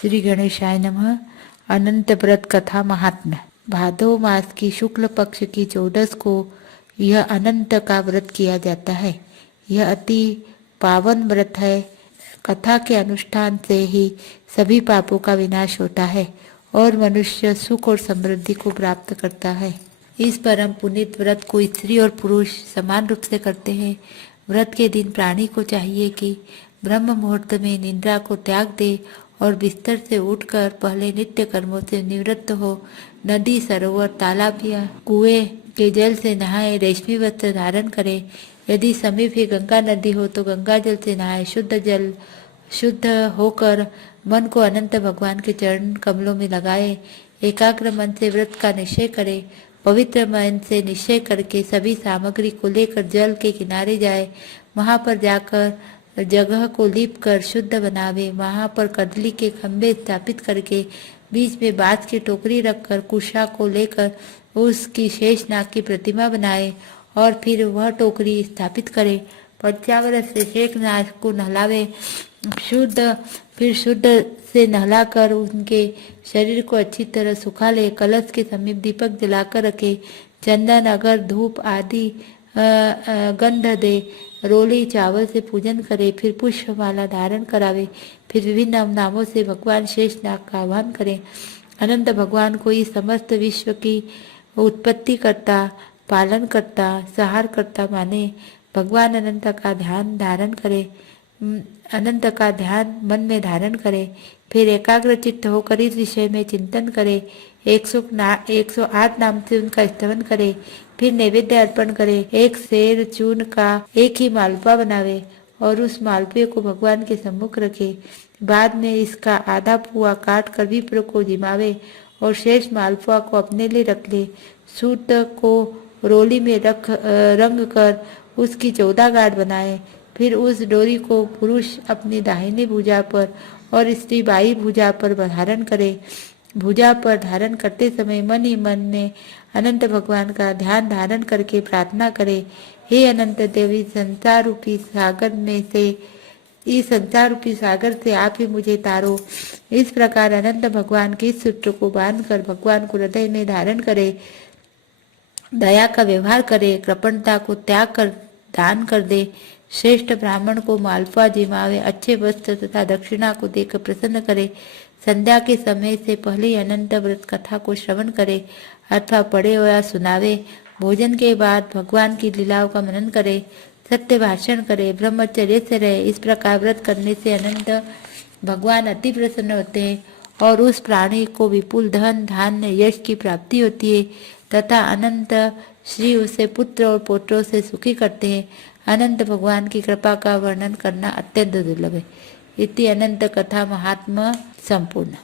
श्री गणेशाय नमः। अनंत व्रत कथा महात्म्य। भादो मास की शुक्ल पक्ष की 14 को यह अनंत का व्रत किया जाता है। यह अति पावन व्रत है। कथा के अनुष्ठान से ही सभी पापों का विनाश होता है और मनुष्य सुख और समृद्धि को प्राप्त करता है। इस परम पुनीत व्रत को स्त्री और पुरुष समान रूप से करते हैं। व्रत के दिन प्राणी को चाहिए कि ब्रह्म मुहूर्त में निद्रा को त्याग दे और बिस्तर से उठकर पहले नित्य कर्मों से निवृत्त हो नदी, सरोवर, तालाब या कुएं के जल से नहाए, रेशमी वस्त्र धारण करे। यदि समीप ही गंगा नदी हो तो गंगा जल से नहाए। शुद्ध होकर मन को अनंत भगवान के चरण कमलों में लगाए। एकाग्र मन से व्रत का निश्चय करे। पवित्र मन से निश्चय करके सभी सामग्री को लेकर जल के किनारे जाए। वहां पर जाकर जगह को लीप कर शुद्ध बनावे। वहां पर कदली के खंभे स्थापित करके बीच में बांस की टोकरी रखकर कुशा को लेकर उसकी शेषनाग की प्रतिमा बनाए और फिर वह टोकरी स्थापित करे। पंचामृत से शेषनाग को नहलावे। शुद्ध से नहलाकर उनके शरीर को अच्छी तरह सुखा ले। कलश के समीप दीपक जलाकर रखे। चंदन, अगर, धूप आदि गंध दे। रोली चावल से पूजन करे। फिर पुष्पमाला धारण करावे। फिर विभिन्न नामों से भगवान शेषनाग का आह्वान करे। अनंत भगवान को इस समस्त विश्व की उत्पत्ति करता, पालन करता, संहार करता माने। भगवान अनंत का ध्यान मन में धारण करे। फिर एकाग्र चित्त होकर इस विषय में चिंतन करे। 108 नाम से उनका स्तवन करे। फिर नैवेद्य अर्पण करे। एक सेर चूर्ण का एक ही मालपुआ बनावे और उस मालपुए को भगवान के सम्मुख रखे। बाद में इसका आधा पुआ काट कर विप्र को जिमावे और शेष मालपुआ को अपने लिए रख ले। सूत को रोली में रंग कर उसकी 14 गांठ बनाए। फिर उस डोरी को पुरुष अपनी दाहिनी भुजा पर और स्त्री बाई भुजा पर धारण करे। भुजा पर धारण करते समय मन ही मन में अनंत भगवान का ध्यान धारण करके प्रार्थना करे, हे अनंत देवी, इस संसार रूपी सागर से आप ही मुझे तारो। इस प्रकार अनंत भगवान के इस सूत्र को बांधकर भगवान को हृदय में धारण करे। दया का व्यवहार करे। कृपणता को त्याग कर दान कर दे। श्रेष्ठ ब्राह्मण को मालपुआ जिमावे। अच्छे वस्त्र तथा दक्षिणा को देकर प्रसन्न करे। संध्या के समय से पहले अनंत व्रत कथा को श्रवण करे अथवा पढ़े या सुनावे। भोजन के बाद भगवान की लीलाओं का मनन करे। सत्य भाषण करे। ब्रह्मचर्य से रहे। इस प्रकार व्रत करने से अनंत भगवान अति प्रसन्न होते हैं और उस प्राणी को विपुल धन, धान्य, यश की प्राप्ति होती है तथा अनंत श्री उसे पुत्र और पौत्रों से सुखी करते हैं। अनंत भगवान की कृपा का वर्णन करना अत्यंत दुर्लभ है। इति अनंत कथा महात्मा संपूर्ण।